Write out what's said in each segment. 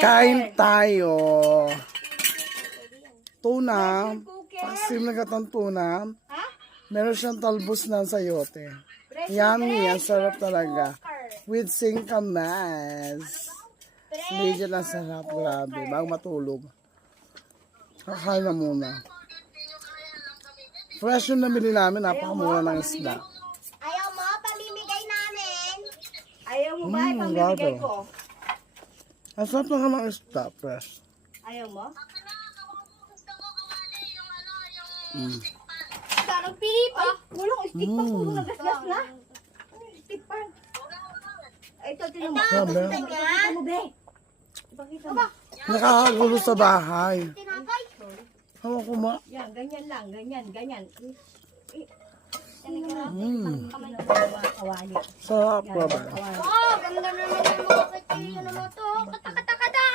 Kain tayo. Tuna. Pasim na gatang tuna. Meron siyang talbos ng sayote. Yummy. Ang sarap talaga. With singkamas. Legit ang sarap. Grabe. Bago matulog. Kakain na muna. Fresh yung nabili namin. Napakamura ng isda. Ayaw mo, pamimigay namin. Ayaw mo ba? Pamimigay ko. Ang sarap na ng isda. Fresh. Ayaw mo? Sarang pili pa. Walang stick pa. Puro nagasgas na. Stick pa. Ay, ito, tinan mo. Grabe. Pakita mo, be. Pakita mo. Nakakagulo sa bahay. Tinapay. Hawa ko ma. Yan, ganyan lang. Ganyan, ganyan. Kawali. Sarap. Grabe. Oh, ganda naman yung mga kutsilyo na mo to. Katakata-kata.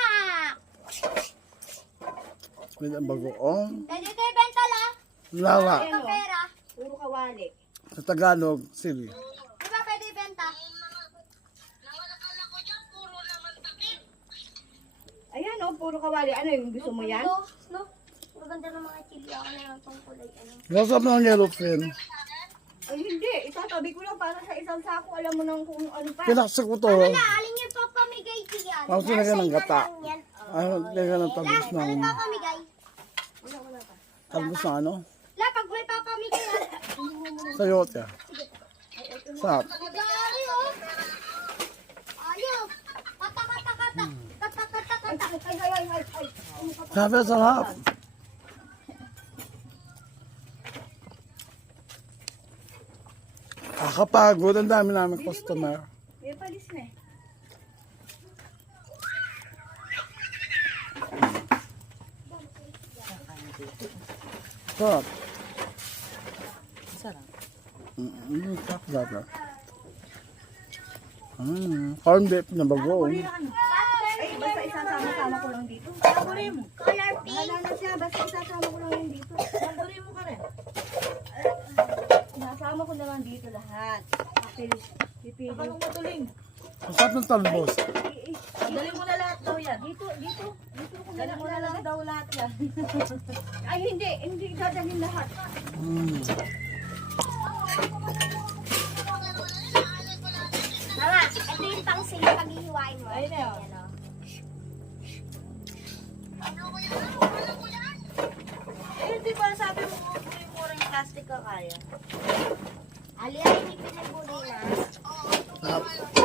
With ang bagoong. Pwede kayo benta la. Lala. Ayan, o. Pera. Puro kawali. Sa Tagalog, sili. Di ba pwede benta? Ayan, o. Puro kawali. Ano yung gusto mo yan? No. Maganda ng mga chili. Ako na lang itong kulay. Nasap ng yellowfin. Ay, hindi. Itatabi ko lang para sa isang sako. Alam mo nang kung ano pa. Pinaksak ko to. Wala, alin yung papamigay diyan? Tapos nilagyan ng gata. Nasa yan. Ano, nilagyan ng talbos ng... Alin papamigay? Talbos ng ano? La, pag may papamigay yan. Sayote. Sarap. Magari, oh. Ayaw. Kata-kata-kata. Kata-kata-kata. Ay. Sabi, sarap. Kakapagod. Ang dami namin customer. May palis na eh. Sarap. Sarap. Sarap talaga. Corn beef na bago. Ay, basta isasama-sama ko lang dito. Saburi mo. Color pink. Wala na siya. Basta isasama ko lang yung dito. Saburi mo ka rin. Nasama ko na lang dito lahat. Pipili. Anong matuling? Ang sarap ng talbos. Dali mo na lahat daw yan. Dito ko dali mo na lang daw lahat yan. Ay, hindi dadalhin lahat. Mama, ito yung pang sili paghihiwain mo. Ayun na yun. Ayan, oh. Eh, di ba sabi mo murang plastic ka kaya? Ali ay hindi pinagbuli na. Sarap.